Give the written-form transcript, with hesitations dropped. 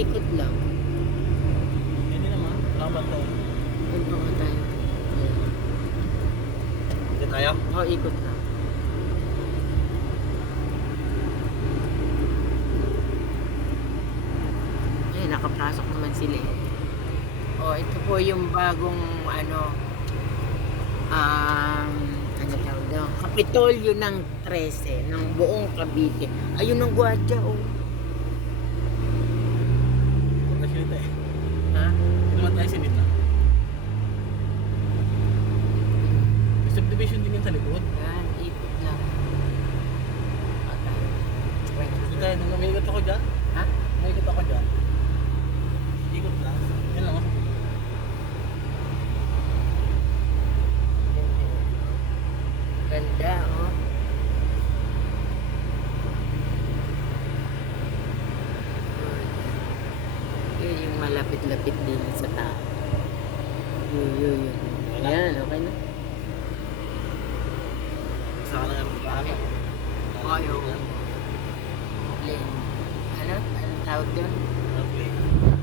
ikot lang. Hindi naman. Laban to. Doon pa nga tayo. Hindi tayo. Oo, ikot lang. Eh, nakapasok naman sila eh. Oh, ito po yung bagong ano tawag daw? Kapitolyo ng 13 ng buong Cavite. Ayun ang gwardiya oh. Huwag na sinita eh. Ha? Hindi naman tayo sinita. May subdivision din yan sa likod. Yan, ikot lang. Okay. Hindi tayo. Nung umiikot ako dyan. Ha? Umiikot ako dyan. Ikot lang. Yan lang. Ganda, oh. Yun yung malapit-lapit din sa tao. Yun. Ayan, okay na. Saka na yung plano. Ayaw. Ano? Anong tawag doon?